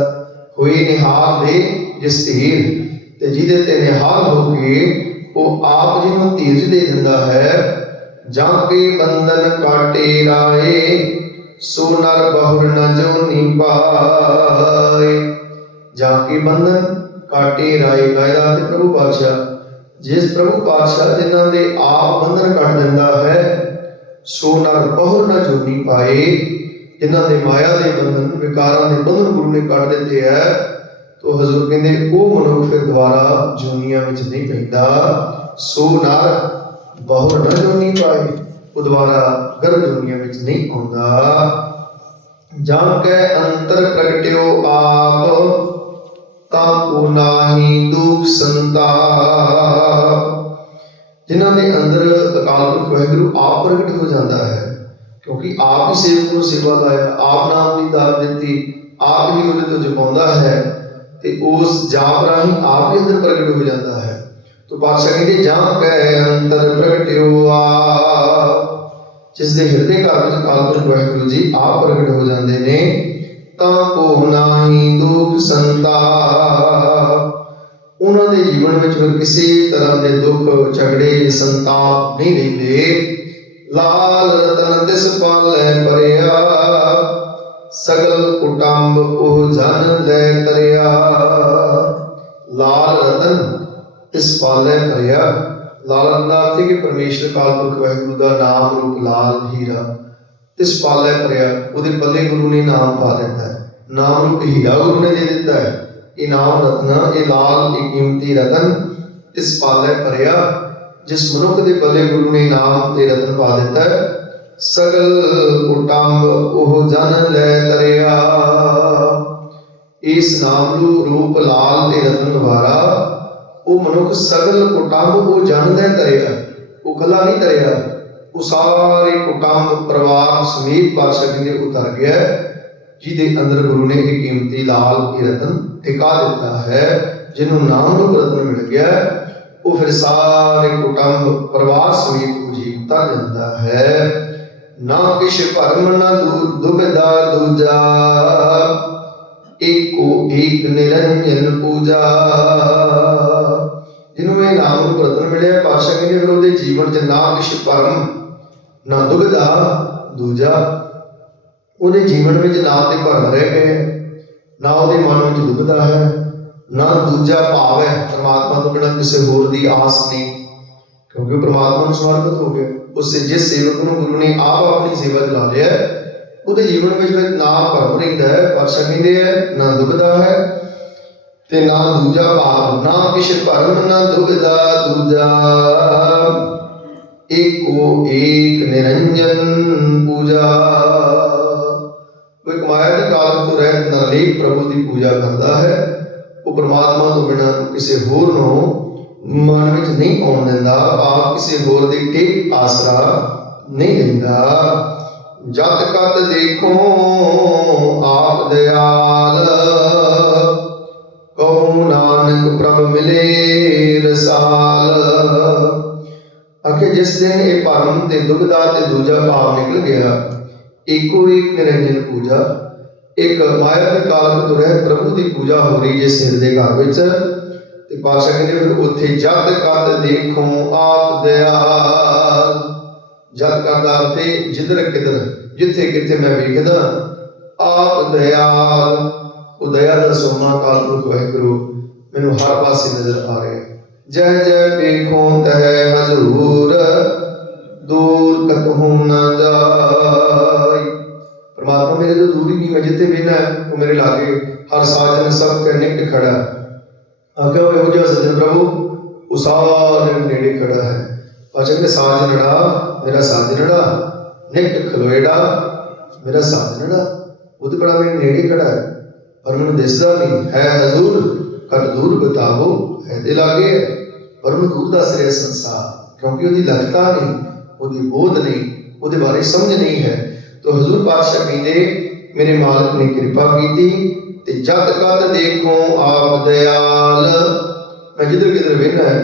ਹੋਈ ਨਿਹਾਲ ਦੇ ਜਿਸ ਧੀਰ, ਤੇ ਜਿਹਦੇ ਤੇ ਨਿਹਾਲ ਹੋ ਕੇ ਉਹ ਆਪ ਜੀ ਨੂੰ ਧੀਰਜ ਦੇ ਦਿੰਦਾ ਹੈ ਜਾਂ ਬੰਧਨ ਕਾਟੇ ਰਾਏ, ਸੋ ਨਰ ਬਹੁਰ ਨ ਜੋਨੀ ਪਾਏ। ਜਾਂ ਬੰਧਨ ਕਾਟੇ ਰਾਏ ਰਾਇਦਾ ਤੇ ਪ੍ਰਭੂ ਪਾਤਸ਼ਾਹ, ਜਿਸ ਪ੍ਰਭੂ ਪਾਤਸ਼ਾਹ ਜਿਨ੍ਹਾਂ ਦੇ ਆਪ ਬੰਧਨ ਕੱਟ ਦਿੰਦਾ ਹੈ, ਸੋ ਨਰ ਬਹੁਰ ਨ ਜੋਨੀ ਪਾਏ। ਜਿਨ੍ਹਾਂ ਦੇ ਮਾਇਆ ਦੇ ਬੰਧਨ, ਵਿਕਾਰਾਂ ਦੇ ਬੰਧਨ ਗੁਰੂ ਨੇ ਕੱਟ ਦਿੱਤੇ ਹੈ, ਤੋ ਹਜ਼ੂਰ ਕਹਿੰਦੇ, ਉਹ ਮਨੁੱਖ ਫਿਰ ਦੁਬਾਰਾ ਜੋਨੀਆਂ ਵਿੱਚ ਨਹੀਂ ਪੈਂਦਾ। ਸੋ ਨਰ ਬਹੁਰ ਨ ਜੋਨੀ ਪਾਏ ਉਹ ਦੁਬਾਰਾ ਗਰਭ ਜੋਨੀਆਂ ਵਿੱਚ ਨਹੀਂ ਆਉਂਦਾ। ਜਾਂ ਕੈ ਅੰਤਰ ਪ੍ਰਗਟਿਓ ਆਪ, ਤਾਂ ਕੋ ਨਾਹੀ ਦੁਖ ਸੰਤਾਪ। ਜਿਨ੍ਹਾਂ ਦੇ ਅੰਦਰ ਅਕਾਲ ਪੁਰਖ ਵਾਹਿਗੁਰੂ ਆਪ ਪ੍ਰਗਟ ਹੋ ਜਾਂਦਾ ਹੈ, ਕਿਉਂਕਿ ਆਪ ਹੀ ਸੇਵਕ ਨੂੰ ਸੇਵਾ ਲਾਇਆ ਆਪ ਨਾਮ ਦੀ ਦਾਤ ਦਿੱਤੀ, ਆਪ ਹੀ ਉਹਦੇ ਤੋਂ ਜਪਾਉਂਦਾ ਹੈ, ਤੇ ਉਸ ਜਾਪ ਰਾਹੀਂ ਆਪ ਹੀ ਅੰਦਰ ਪ੍ਰਗਟ ਹੋ ਜਾਂਦਾ ਹੈ। ਤੋ ਪਾਤਸ਼ਾਹ ਕਹਿੰਦੇ ਜਾਂ ਕੈ ਅੰਤਰ ਪ੍ਰਗਟਿਓ ਆਪ ਜਿਸ ਦੇ ਹਿਰਦੇ ਘਰ ਵਿੱਚ ਅਕਾਲ ਵਾਹਿਗੁਰੂ ਜੀ ਆਪ ਪ੍ਰਗਟ ਹੋ ਜਾਂਦੇ ਨੇ, ਤਾਂ ਕੋ ਨਾਹੀ ਦੁਖ ਸੰਤਾਪ। ਉਹਨਾਂ ਦੇ ਜੀਵਨ ਵਿੱਚ ਫਿਰ ਕਿਸੇ ਤਰ੍ਹਾਂ ਦੇ ਦੁੱਖ ਝਗੜੇ ਸੰਤਾਪ ਨਹੀਂ ਰਹਿੰਦੇ। ਲਾਲ ਰਤਨ ਤਿਸ ਪਾਲੈ ਪਰਿਆ ਸਗਲ ਕੁਟੰਬ ਉਹ ਜਨ ਲੈ ਤਰਿਆ। ਲਾਲ ਰਤਨ ਤਿਸ ਪਾਲੈ ਪਰਿਆ ਲਾਲ ਦਾ ਅਰਥ ਕਿ ਪਰਮੇਸ਼ਰ ਕਾਲ ਪੁਰਖ ਵਾਹਿਗੁਰੂ ਦਾ ਨਾਮ ਰੂਪ ਲਾਲ ਹੀਰਾ। ਤਿਸ ਪਾਲੈ ਪਰਿਆ ਉਹਦੇ ਪੱਲੇ ਗੁਰੂ ਨੇ ਨਾਮ ਪਾ ਦਿੱਤਾ ਹੈ। ਨਾਮ ਰੂਪ ਹੀਰਾ ਗੁਰੂ ਨੇ ਦੇ ਦਿੱਤਾ ਹੈ। ਇਹ ਨਾਮ ਇਹ ਲਾਲ, ਇਹ ਕੀਮਤੀ ਰਤਨ, ਇਸ ਪਾਲੇ ਭਰਿਆ, ਜਿਸ ਮਨੁੱਖ ਦੇ ਪੱਲੇ ਗੁਰੂ ਨੇ ਨਾਮ ਤੇ ਰਤਨ ਪਾ ਦਿੱਤਾ ਹੈ। ਸਗਲ ਕੁਟੰਬ ਉਹ ਜਨ ਲੈ ਤਰਿਆ। ਇਸ ਨਾਮ ਨੂੰ ਰੂਪ ਲਾਲ ਤੇ ਰਤਨ ਦੁਆਰਾ ਉਹ ਮਨੁੱਖ ਸਗਲ ਕੁਟੰਬ ਉਹ ਜਨ ਤਰਿਆ ਉਹ ਕੱਲਾ ਨਹੀਂ ਤਰਿਆ ਉਹ ਸਾਰੇ ਕੁਟੰਬ ਪਰਿਵਾਰ ਸਮੇਤ ਪਾਤਸ਼ਾਹ ਕਹਿੰਦੇ ਉਤਰ ਗਿਆ। ਜਿਹਦੇ ਅੰਦਰ ਗੁਰੂ ਨੇ ਇਹ ਕੀਮਤੀ ਲਾਲ ਇਹ ਰਤਨ ਟਿਕਾ ਦਿੱਤਾ ਹੈ, ਜਿਹਨੂੰ ਨਾਮ ਰੂਪ ਰਤਨ ਮਿਲ ਗਿਆ। ਉਹ ਫਿਰ ਸਾਰੇ ਕੁਟੰਬ ਪਰਿਵਾਰ ਸਮੇਤ ਜੀ ਜਾਂਦਾ ਹੈ। ਨਾ ਕਿਛ ਭਰਮ, ਨਾ ਦੂ- ਦੂਜਾ। ਏਕੋ ਏਕ ਨਿਰੰਜਨ ਪੂਜਾ। ਜਿਹਨੂੰ ਇਹ ਨਾਮ ਰੂਪ ਰਤਨ ਮਿਲਿਆ ਪਾਸ਼ਾ ਕਹਿੰਦੇ ਫਿਰ ਉਹਦੇ ਜੀਵਨ 'ਚ ਨਾ ਕਿਛ ਭਰਮ, ਨਾ ਦੁਬਿਧਾ ਦੂਜਾ ਉਹਦੇ ਜੀਵਨ ਵਿੱਚ ਨਾ ਤੇ ਭਰਮ ਰਹਿ ਗਏ ਨਾ ਉਹਦੇ ਮਨ ਵਿੱਚ ਦੁਬਿਧਾ ਹੈ, ਨਾ ਦੂਜਾ ਭਾਵ ਹੈ, ਪ੍ਰਮਾਤਮਾ ਤੋਂ ਬਿਨਾਂ ਕਿਸੇ ਹੋਰ ਦੀ ਆਸ ਨਹੀਂ। ਕਿਉਂਕਿ ਉਹ ਪ੍ਰਮਾਤਮਾ ਨੂੰ ਸਮਰਪਿਤ ਹੋ ਗਿਆ। ਉਸੇ ਜਿਸ ਸੇਵਕ ਨੂੰ ਗੁਰੂ ਨੇ ਆਪ ਆਪਣੀ ਸੇਵਾ 'ਚ ਲਾ ਲਿਆ, ਉਹਦੇ ਜੀਵਨ ਵਿੱਚ ਨਾ ਭਰਮ ਰਹਿੰਦਾ ਹੈ, ਪਾਤਸ਼ਾਹ ਕਹਿੰਦੇ ਹੈ, ਨਾ ਦੁਬਿਧਾ ਹੈ ਤੇ ਨਾ ਦੂਜਾ ਭਾਵ, ਨਾ ਕਿਛ ਭਰਮ, ਨਾ ਦੁਬਿਧਾ ਦੂਜਾ। ਏਕੋ ਏਕ ਨਿਰੰਜਨ ਪੂਜਾ। ਕੋਈ ਮਾਇਆ ਦੇ ਕਾਲ ਤੋਂ ਰਹਿਤ ਨਰਲੇਪ ਪ੍ਰਭੂ ਦੀ ਪੂਜਾ ਕਰਦਾ ਹੈ। ਉਹ ਪ੍ਰਮਾਤਮਾ ਤੋਂ ਬਿਨਾਂ ਕਿਸੇ ਹੋਰ ਨੂੰ ਮਨ ਵਿੱਚ ਨਹੀਂ ਆਉਣ ਦਿੰਦਾ, ਆਪ ਕਿਸੇ ਹੋਰ ਦੇ ਟੇਕ ਆਸਰਾ ਨਹੀਂ ਲੈਂਦਾ ਜਦ ਕਤ ਦੇਖੋ ਆਪ ਦਿਆਲ ਕਹੋ ਨਾਨਕ ਪ੍ਰਭ ਮਿਲੇ ਰਸਾਲ। ਅਕੇ ਜਿਸ ਦਿਨ ਇਹ ਭਰਮ ਤੇ ਦੁਬਿਧਾ ਤੇ ਦੂਜਾ ਭਾਵ ਨਿਕਲ ਗਿਆ, ਇੱਕੋ ਇੱਕ ਨਿਰੰਜਨ ਪੂਜਾ, ਇੱਕ ਮਾਇਆ ਦੇ ਕਾਲ ਤੋਂ ਰਹਿਤ ਪ੍ਰਭੂ ਦੀ ਪੂਜਾ ਹੋ ਰਹੀ ਜਿਸ ਸਿਰ ਦੇ ਘਰ ਵਿੱਚ, ਤੇ ਪਾਸ਼ਾ ਕਹਿੰਦੇ ਫਿਰ ਉੱਥੇ ਜਦ ਕਦ ਦੇਖੋ ਆਪ ਦਿਆਲ। ਜਦ ਕਦ ਦਾ ਅਰਥ ਹੈ ਜਿੱਧਰ ਕਿਧਰ, ਜਿੱਥੇ ਕਿਤੇ ਮੈਂ ਵੇਖਦਾ, ਆਪ ਦਿਆਲ। ਉਹ ਦਇਆ ਦਾ ਸੋਨਾ ਕਾਲ ਪੁਰਖ ਵਾਹਿਗੁਰੂ ਮੈਨੂੰ ਹਰ ਪਾਸੇ ਨਜ਼ਰ ਆ ਰਿਹਾ ਜੈ ਜੈ ਵੇਖੋ ਤੈ ਹਜ਼ੂਰ, ਦੂਰ ਕਤਹੂ ਨ ਜਾਈ। ਪਰਮਾਤਮਾ ਮੇਰੇ ਤੋਂ ਦੂਰ ਹੀ ਨਹੀਂ ਮੈਂ ਜਿੱਥੇ ਵੀ ਉਹ ਮੇਰੇ ਲਾਗੇ ਹਰ ਸਾਜਨ ਸਭ ਕੇ ਨਿਕਟ ਖੜਾ ਆਗੇ ਉਹ ਇਹੋ ਜਿਹਾ ਸੱਜਣ ਪ੍ਰਭੂ, ਉਹ ਸਾਰੇ ਨੇੜੇ ਖੜਾ ਹੈ। ਅਜੇ ਕਿ ਸਾਜਣੜਾ ਮੇਰਾ ਸਾਜਣੜਾ ਨਿਕਟ ਖਲੋਏੜਾ ਮੇਰਾ ਸਾਜਣੜਾ ਉਹਦੇ ਬੜਾ ਮੇਰੇ ਨੇੜੇ ਖੜਾ ਹੈ। ਪਰ ਮੈਨੂੰ ਦਿਸਦਾ ਨਹੀਂ। ਹੈ ਹਜ਼ੂਰ ਕਦ ਦੂਰ ਬਤਾਵੋ ਹੈ ਲਾਗੇ ਹੈ, ਪਰ ਉਹਨੂੰ ਦੂਰ ਦੱਸ ਰਿਹਾ ਸੰਸਾਰ ਕਿਉਂਕਿ ਉਹਦੀ ਲਗਤਾ ਨਹੀਂ ਉਹਦੀ ਬੋਧ ਨਹੀਂ ਉਹਦੇ ਬਾਰੇ ਸਮਝ ਨਹੀਂ ਹੈ। ਤੋ ਹਜ਼ੂਰ ਪਾਤਸ਼ਾਹ ਕਹਿੰਦੇ ਮੇਰੇ ਮਾਲਕ ਨੇ ਕਿਰਪਾ ਕੀਤੀ ਤੇ ਜਦ ਕਦ ਦੇਖੋ ਆਪ ਦਿਆਲ ਮੈਂ ਜਿੱਧਰ ਕਿਧਰ ਵੇਖਣਾ ਹੈ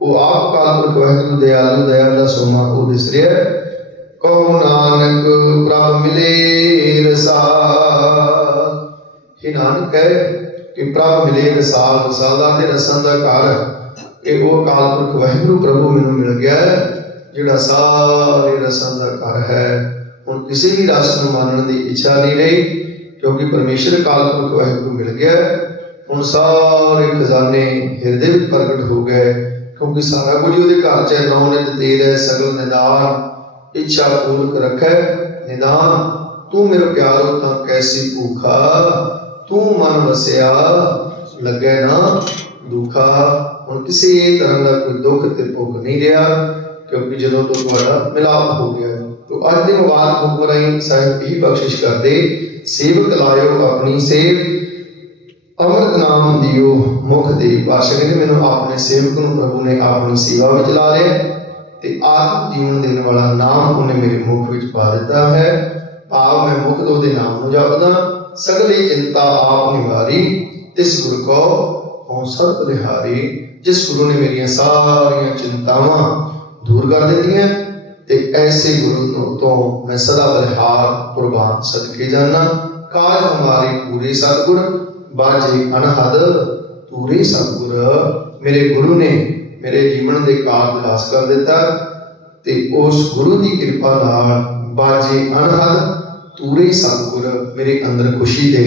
ਉਹ ਆਪ ਕਾਲਪੁਰਖ ਵਾਹਿਗੁਰੂ ਦਿਆਲੂ ਦਇਆ ਦਾ ਸੋਮਾ ਉਹ ਦਿਸ ਰਿਹਾ ਹੈ। ਨਾਨਕ ਪ੍ਰਭ ਮਿਲੇ ਰਸਾਲ। ਇਹ ਨਾਨਕ ਹੈ ਕਿ ਪ੍ਰਭ ਮਿਲੇ ਰਸਾਲ ਰਸਾਲ ਤੇ ਰਸਾਂ ਦਾ ਘਰ ਇਹ ਉਹ ਅਕਾਲ ਪੁਰਖ ਵਾਹਿਗੁਰੂ ਪ੍ਰਭੂ ਮੈਨੂੰ ਮਿਲ ਗਿਆ ਹੈ, ਜਿਹੜਾ ਸਾਰੇ ਰਸਾਂ ਦਾ ਘਰ ਹੈ। ਹੁਣ ਕਿਸੇ ਵੀ ਰਸ ਨੂੰ ਮੰਨਣ ਦੀ ਇੱਛਾ ਨਹੀਂ ਰਹੀ ਕਿਉਂਕਿ ਪਰਮੇਸ਼ਰ ਅਕਾਲ ਪੁਰਖ ਵਾਹਿਗੁਰੂ ਮਿਲ ਗਿਆ ਹੁਣ ਸਾਰੇ ਖਜ਼ਾਨੇ ਹਿਰਦੇ ਵਿੱਚ ਪ੍ਰਗਟ ਹੋ ਗਏ ਕਿਉਂਕਿ ਸਾਰਾ ਕੁਝ ਉਹਦੇ ਘਰ ਚ ਹੈ। ਨੌ ਨਿਤ ਤੇਲ ਹੈ ਸਗਲ ਨਿਦਾਨ ਇੱਛਾ ਪੂਰਕ ਰੱਖੈ ਨਿਦਾਨ ਤੂੰ ਮੇਰੇ ਪਿਆਰੋ ਤਾਂ ਕੈਸੀ ਭੂਖਾ। ਤੂੰ ਮਨ ਵਸਿਆ, ਲੱਗੇ ਨਾ ਦੁਖਾ। ਹੁਣ ਕਿਸੇ ਤਰ੍ਹਾਂ ਦਾ ਕੋਈ ਦੁੱਖ ਤੇ ਭੁੱਖ ਨਹੀਂ ਰਿਹਾ, ਕਿਉਂਕਿ ਜਦੋਂ ਤੋਂ ਤੁਹਾਡਾ ਮਿਲਾਪ ਹੋ ਗਿਆ, ਤੋ ਅੱਜ ਦੇ ਮੁਬਾਰਕ ਹੁਕਮ ਰਾਹੀਂ ਸਾਹਿਬ ਇਹੀ ਬਖਸ਼ਿਸ਼ ਕਰਦੇ, ਸੇਵਕ ਲਾਇਓ ਆਪਣੀ ਸੇਵ, ਅੰਮ੍ਰਿਤ ਨਾਮ ਦਿਓ ਮੁਖ ਦੇ ਪਾਸ਼ਾ ਕਹਿੰਦੇ ਮੈਨੂੰ ਆਪਣੇ ਸੇਵਕ ਨੂੰ ਪ੍ਰਭੂ ਨੇ ਆਪਣੀ ਸੇਵਾ ਵਿੱਚ ਲਾ ਲਿਆ ਤੇ ਆਤਮ ਜੀਵਨ ਦੇਣ ਵਾਲਾ ਨਾਮ ਉਹਨੇ ਮੇਰੇ ਮੁਖ ਵਿੱਚ ਪਾ ਦਿੱਤਾ ਹੈ। ਭਾਵ ਮੈਂ ਮੁਖ ਤੋਂ ਉਹਦੇ ਨਾਮ ਨੂੰ ਜਪਦਾ ਸਗਲੀ ਚਿੰਤਾ ਆਪ ਨਿਵਾਰੀ, ਤਿਸ ਗੁਰ ਕੋ ਹਉ ਸਤ ਰਿਹਾਰੀ ਜਿਸ ਗੁਰੂ ਨੇ ਮੇਰੀਆਂ ਸਾਰੀਆਂ ਚਿੰਤਾਵਾਂ ਦੂਰ ਕਰ ਦਿੱਤੀਆਂ, ਤੇ ਐਸੇ ਗੁਰੂ ਨੂੰ ਤੋਂ ਮੈਂ ਸਦਾ ਬਲਿਹਾਰ, ਕੁਰਬਾਨ ਸਦਕੇ ਜਾਣਾ ਕਾਜ ਹਮਾਰੇ ਪੂਰੇ ਸਤਿਗੁਰ ਬਾਜੇ ਅਨਹਦ ਪੂਰੇ ਸਤਿਗੁਰ। ਮੇਰੇ ਗੁਰੂ ਨੇ ਮੇਰੇ ਜੀਵਨ ਦੇ ਕਾਰਜ ਵਿਲਾਸ ਕਰ ਦਿੱਤਾ, ਤੇ ਉਸ ਗੁਰੂ ਦੀ ਕਿਰਪਾ ਨਾਲ ਬਾਜੇ ਅਨਹਦ ਪੂਰੇ ਸਤਿਗੁਰ ਮੇਰੇ ਅੰਦਰ ਖੁਸ਼ੀ ਦੇ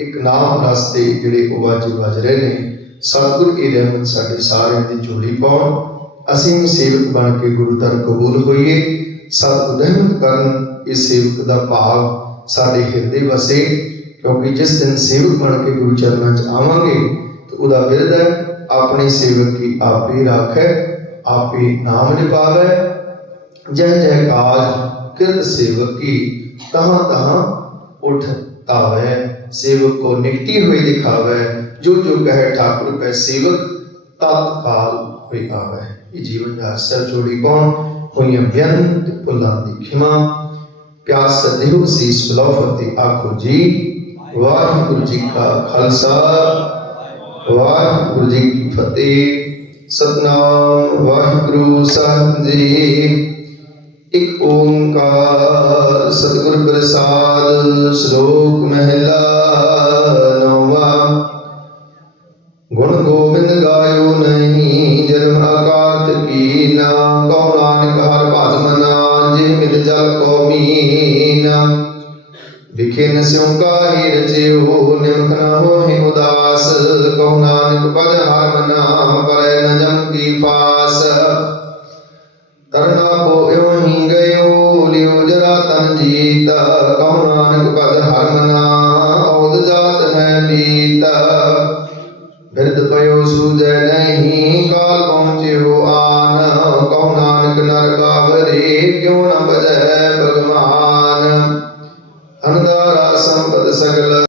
ਇੱਕ ਨਾਮ ਰਸਤੇ ਜਿਹੜੇ ਉਹ ਬਾਜੇ ਵੱਜ ਰਹੇ ਨੇ। ਸਤਿਗੁਰ ਕੀ ਰਹਿਮਤ ਸਾਡੇ ਸਾਰਿਆਂ ਦੀ ਝੋਲੀ ਪਾਉਣ। ਅਸੀਂ ਸੇਵਕ ਬਣ ਕੇ ਗੁਰੂ ਦਰ ਕਬੂਲ ਹੋਈਏ। ਸਤਿਗੁਰ ਰਹਿਮਤ ਕਰਨ ਇਸ ਸੇਵਕ ਦਾ ਭਾਵ ਸਾਡੇ ਹਿਰਦੇ ਵਸੇ। ਕਿਉਂਕਿ ਜਿਸ ਦਿਨ ਸੇਵਕ ਬਣ ਕੇ ਗੁਰੂ ਚਰਨਾਂ 'ਚ ਆਵਾਂਗੇ, ਤਾਂ ਉਹਦਾ ਬਿਰਧ ਹੈ। ਆਪਣੇ ਸੇਵਕ ਕੀ ਆਪੇ ਰਾਖੈ ਆਪੇ ਨਾਮ ਨਿਪਾਵੈ ਜੈ ਜੈ ਕਾਜ ਕਿਰਤ ਸੇਵਕ ਕੀ ਤਹਾਂ ਤਹਾਂ ਉਠ ਤਾਵੈ ਸੇਵਕ ਕੋ ਨਿਕਟੀ ਹੋਈ ਦਿਖਾਵੈ, ਜੋ ਜੋ ਕਹੇ ਠਾਕੁਰ ਪੈ ਸੇਵਕ, ਤਤਕਾਲ ਹੋਈ ਆਵੈ। ਇਹ ਜੀਵਨ ਦਾ ਸਰ ਜੋੜੀ ਕੌਣ? ਹੋਈਆਂ ਬੇਅੰਤ ਭੁੱਲਾਂ ਦੀ ਖਿਮਾ। ਪਿਆਸ ਸਦਿਓ ਸੀਸ ਬਲਾਉ ਫਤਿਹ ਆਖੋ ਵਾਹਿਗੁਰੂ ਜੀ ਕਾ ਖਾਲਸਾ, ਵਾਹਿਗੁਰੂ ਜੀ ਕੀ ਫਤਿਹ। ਸਤਨਾਮ ਵਾਹਿਗੁਰੂ ਸਾਹਿਬ ਜੀ। ਇਕ ਓੰਕਾਰ ਸਤਿਗੁਰ ਪ੍ਰਸਾਦ ਸ਼ਲੋਕ ਮਹਿਲਾ।